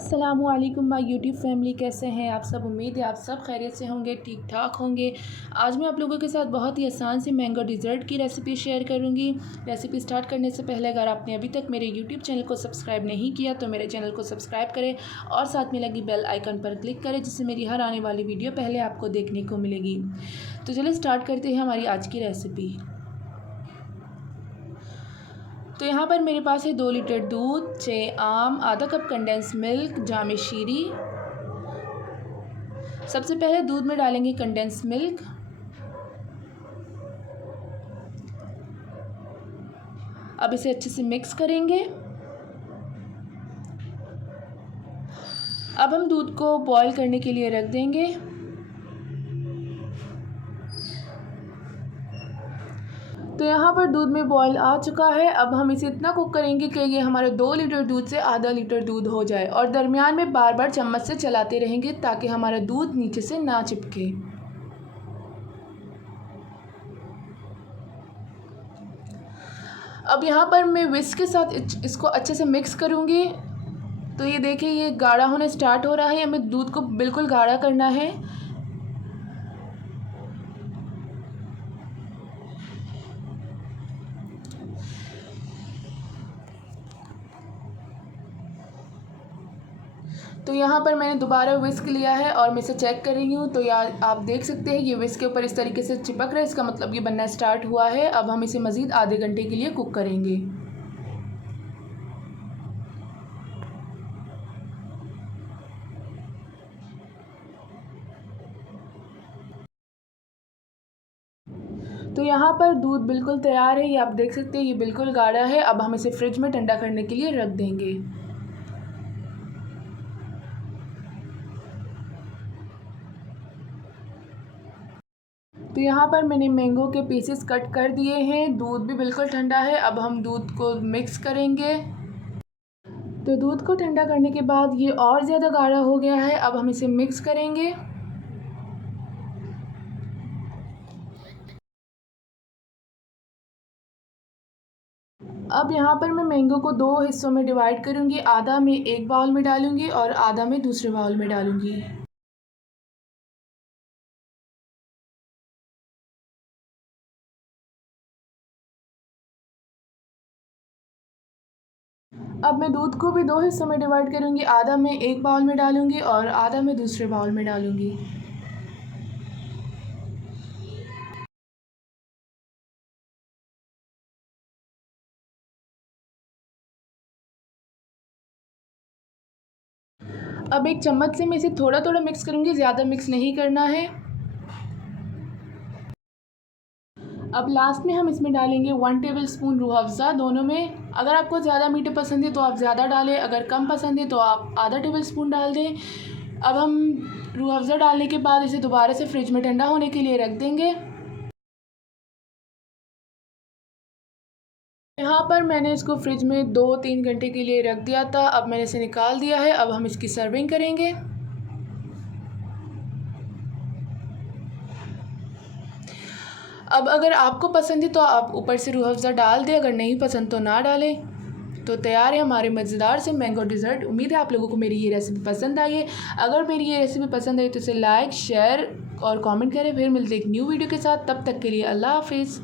अस्सलामुअलैकुम my YouTube family, कैसे हैं आप सब। उम्मीद है आप सब खैरियत से होंगे, ठीक ठाक होंगे। आज मैं आप लोगों के साथ बहुत ही आसान सी मैंगो डिज़र्ट की रेसिपी शेयर करूंगी। रेसिपी स्टार्ट करने से पहले अगर आपने अभी तक मेरे यूट्यूब चैनल को सब्सक्राइब नहीं किया तो मेरे चैनल को सब्सक्राइब करें और साथ में लगी बेल आइकन पर क्लिक करें, जिससे मेरी हर आने वाली वीडियो पहले आपको देखने को मिलेगी। तो चलिए स्टार्ट करते हैं हमारी आज की रेसिपी। तो यहाँ पर मेरे पास है 2 लीटर दूध, 6 आम, आधा कप कंडेंस मिल्क, जाम शीरी। सबसे पहले दूध में डालेंगे कंडेंस मिल्क। अब इसे अच्छे से मिक्स करेंगे। अब हम दूध को बॉईल करने के लिए रख देंगे। तो यहाँ पर दूध में बॉईल आ चुका है। अब हम इसे इतना कुक करेंगे कि ये हमारे 2 लीटर दूध से आधा लीटर दूध हो जाए और दरमियान में बार बार चम्मच से चलाते रहेंगे ताकि हमारा दूध नीचे से ना चिपके। अब यहाँ पर मैं विस्क के साथ इसको अच्छे से मिक्स करूँगी। तो ये देखिए, ये गाढ़ा होने स्टार्ट हो रहा है। हमें दूध को बिल्कुल गाढ़ा करना है। तो यहाँ पर मैंने दोबारा विस्क लिया है और मैं इसे चेक कर रही हूँ। तो यार आप देख सकते हैं ये विस्क के ऊपर इस तरीके से चिपक रहा है, इसका मतलब ये बनना स्टार्ट हुआ है। अब हम इसे मज़ीद आधे घंटे के लिए कुक करेंगे। तो यहाँ पर दूध बिल्कुल तैयार है, ये आप देख सकते हैं, ये बिल्कुल गाढ़ा है। अब हम इसे फ्रिज में ठंडा करने के लिए रख देंगे। तो यहाँ पर मैंने मैंगो के पीसेस कट कर दिए हैं। दूध भी बिल्कुल ठंडा है। अब हम दूध को मिक्स करेंगे। तो दूध को ठंडा करने के बाद ये और ज़्यादा गाढ़ा हो गया है। अब हम इसे मिक्स करेंगे। अब यहाँ पर मैं मैंगो को 2 हिस्सों में डिवाइड करूँगी। आधा मैं एक बाउल में डालूँगी और आधा मैं दूसरे बाउल में डालूँगी। अब मैं दूध को भी 2 हिस्सों में डिवाइड करूँगी। आधा मैं एक बाउल में डालूँगी और आधा मैं दूसरे बाउल में डालूँगी। अब एक चम्मच से मैं इसे थोड़ा थोड़ा मिक्स करूँगी, ज़्यादा मिक्स नहीं करना है। अब लास्ट में हम इसमें डालेंगे 1 टेबलस्पून रूह अफ़ज़ा। दोनों में अगर आपको ज़्यादा मीठे पसंद है तो आप ज़्यादा डालें, अगर कम पसंद है तो आप आधा टेबलस्पून डाल दें। अब हम रूह अफ़ज़ा डालने के बाद इसे दोबारा से फ्रिज में ठंडा होने के लिए रख देंगे। यहाँ पर मैंने इसको फ्रिज में 2-3 घंटे के लिए रख दिया था। अब मैंने इसे निकाल दिया है। अब हम इसकी सर्विंग करेंगे। अब अगर आपको पसंद है तो आप ऊपर से रूह अफ़ज़ा डाल दें, अगर नहीं पसंद तो ना डालें। तो तैयार है हमारे मज़ेदार से मैंगो डिज़र्ट। उम्मीद है आप लोगों को मेरी ये रेसिपी पसंद आई है। अगर मेरी ये रेसिपी पसंद आई तो इसे लाइक, शेयर और कमेंट करें। फिर मिलते एक न्यू वीडियो के साथ। तब तक के लिए अल्लाह हाफ़िज़।